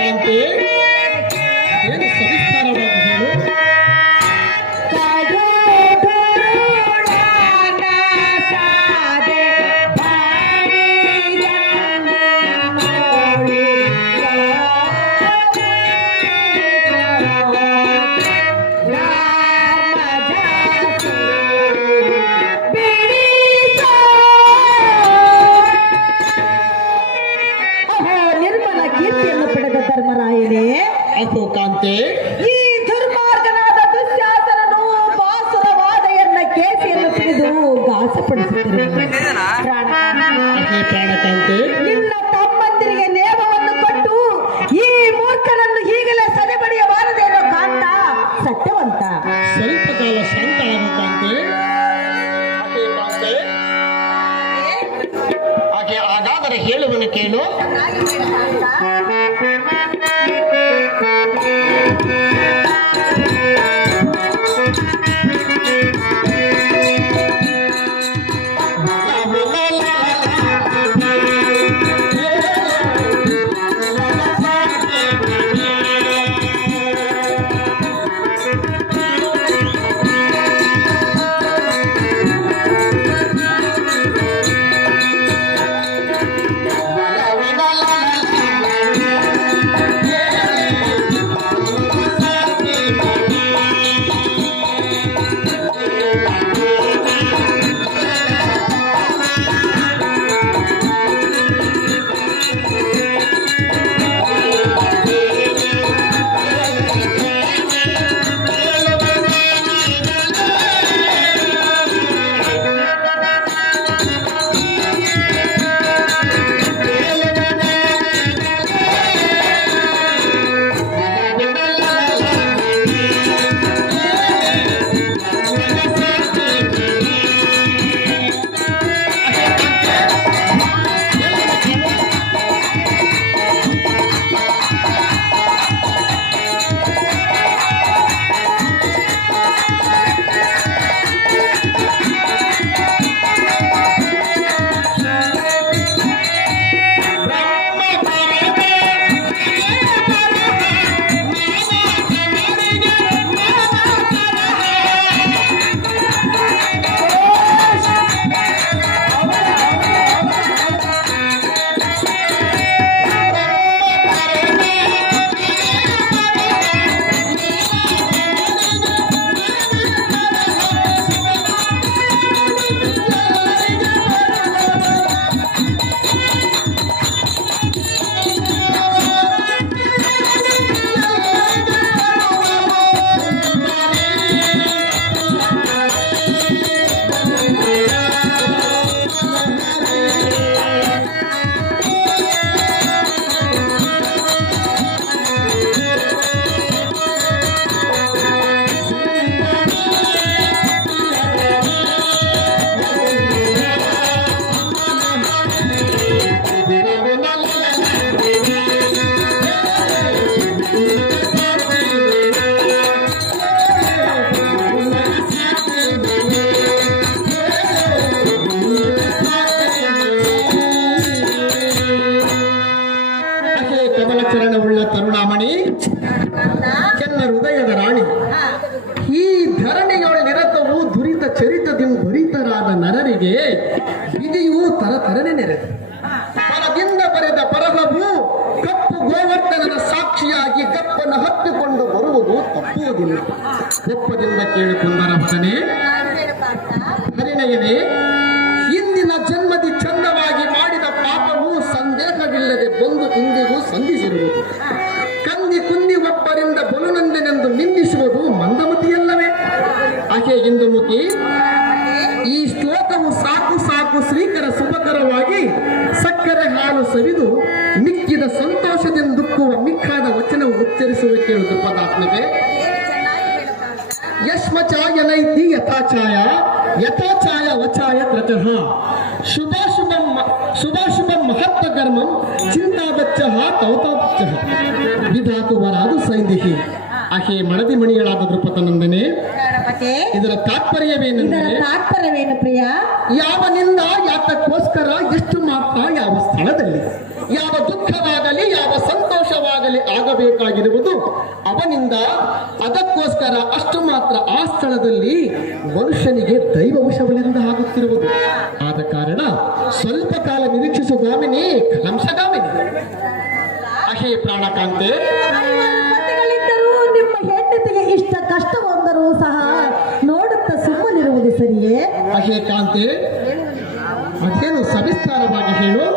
ಕಾಂತೆ ಏನು ಸವಿಸ್ತಾರವಾಗಿ ಹೇಳು. ನಿರ್ಮಲ ಕೀರ್ತಿಯನ್ನು ಪಡೆದ ಧರ್ಮರಾಯನೇ, ಅಪ್ಪು ಕಾಂತೆ, ಈ ದುರ್ಮಾರ್ಗನಾದ ದುಶ್ಯಾಸನನು ಬಾಸುರವಾದೆಯನ್ನ ಕೇಸಿಯನ್ನು ತಿಳಿದು ಘಾಸಪಡಿಸುತ್ತಿರುವನು. ಪ್ರಾಣಕಾಂತೆ, ನಿನ್ನ ತಮ್ಮಂದಿರಿಗೆ ನೇಮವನ್ನು ಕೊಟ್ಟು ಈ ಮೂರ್ಖನನ್ನು ಈಗಲೇ ಸದೆಬಡಿಯಬಾರದೇನೋ ಕಾಂತ ಸತ್ಯವಂತ. ಸ್ವಲ್ಪ ಕಾಲ ಶಾಂತ ಆಗು ಕಾಂತೆ. ಹಾಗೆ ಹಾಗಾದರೆ ಹೇಳುವನು ಕೇಳು. ಚರಣವುಳ್ಳ ತರುಣಾಮಣಿ, ಕೆನ್ನ ಹೃದಯದ ರಾಣಿ, ಈ ಧರಣಿಯೊಳನಿರತವು ದುರಿತ ಚರಿತದಿಂದ ಭರಿತರಾದ ನರರಿಗೆ ವಿಧಿಯು ತರತರನೆ ನೆರೆದು ಪರದಿಂದ ಬರೆದ ಪರಭು ಕಪ್ಪು ಗೋವರ್ಧನನ ಸಾಕ್ಷಿಯಾಗಿ ಕಪ್ಪನ್ನು ಹತ್ತಿಕೊಂಡು ಬರುವುದು ತಪ್ಪುವುದಿಲ್ಲ. ಒಪ್ಪದಿಂದ ಕೇಳಿಕೊಂಡರ ಭಟನೆ ಹರಿಣಯನೇ, ಇಂದಿನ ಜನ್ಮದಿ ಚಂದವಾಗಿ ಮಾಡಿದ ಪಾಪವು ಸಂದೇಹವಿಲ್ಲದೆ ಬಂದು ಇಂದಿಗೂ ಸಂಧಿಸಿರುವುದು. ಕಂದಿ ಕುಂದಿ ಒಬ್ಬರಿಂದ ಬಲುನಂದನೆಂದು ನಿಂದಿಸುವುದು ಮಂದಮತಿಯಲ್ಲವೇ? ಆಕೆ ಇಂದುಮುಖಿ, ಈ ಶ್ಲೋಕವು ಸಾಕು ಸಾಕು ಶ್ರೀಕರ ಸುಖಕರವಾಗಿ ಸಕ್ಕರೆ ಹಾಲು ಸವಿದು ಮಿಕ್ಕಿದ ಸಂತೋಷದಿಂದ ವಿವರಿಸುವೆ ಕೇಳು ದೃಪದಾತ್ಮಕೆ. ಯಸ್ಮಚಾಯನೈತಿ ಯಥಾಚಾಯ ಯಥಾಚಾಯ ವಚಾಯ ತ್ರಚಃ ಶುಭಾಶುಭಂ ಮಹತ್ವ ಕರ್ಮಂ ಚಿಂತಾದಚ್ಚಃ ತೌತಾದಚ್ಚಃ ವಿಧಾತು ವರಾದು ಸೈಂದಿಹಿ. ಆಕೆ ಮಡದಿ ಮಣಿಗಳಾದ ದೃಪದನಂದನೆ, ಗಣಪತಿ, ಇದರ ತಾತ್ಪರ್ಯವೇನೆಂದರೆ ತಾತ್ಪರ್ಯವೇನು ಪ್ರಿಯ? ಯಾವನಿಂದ ಯಾತಕ್ಕೋಸ್ಕರ ಎಷ್ಟು ಮಾತ್ರ ಯಾವ ಸ್ಥಳದಲ್ಲಿ ಯಾವ ದುಃಖವಾಗಲಿ ಯಾವ ಸಂತೋಷವಾಗಲಿ ಆಗಬೇಕಾಗಿರುವುದು ಅವನಿಂದ, ಅದಕ್ಕೋಸ್ಕರ ಅಷ್ಟು ಮಾತ್ರ ಆ ಸ್ಥಳದಲ್ಲಿ ಮನುಷ್ಯನಿಗೆ ದೈವವಶವಲಿಂದ ಆಗುತ್ತಿರುವುದು. ಆದ ಕಾರಣ ಸ್ವಲ್ಪ ಕಾಲ ನಿರೀಕ್ಷಿಸುವ ಗಾಮಿನಿ ಕಲಂಸಗಾಮಿನಿ. ಅಹೇ ಪ್ರಾಣಕಾಂತೆ, ಪತಿಗಳಿದ್ದರೂ ನಿಮ್ಮ ಹೆಂಡತಿಗೆ ಇಷ್ಟ ಕಷ್ಟ ಬಂದರೂ ಸಹ ನೋಡುತ್ತಾ ಸುಮ್ಮನಿರುವುದು ಸರಿಯೇ? ಅಹೇ ಕಾಂತೆ, ಅದೇನು ಸವಿಸ್ತಾರವಾಗಿ ಹೇಳು.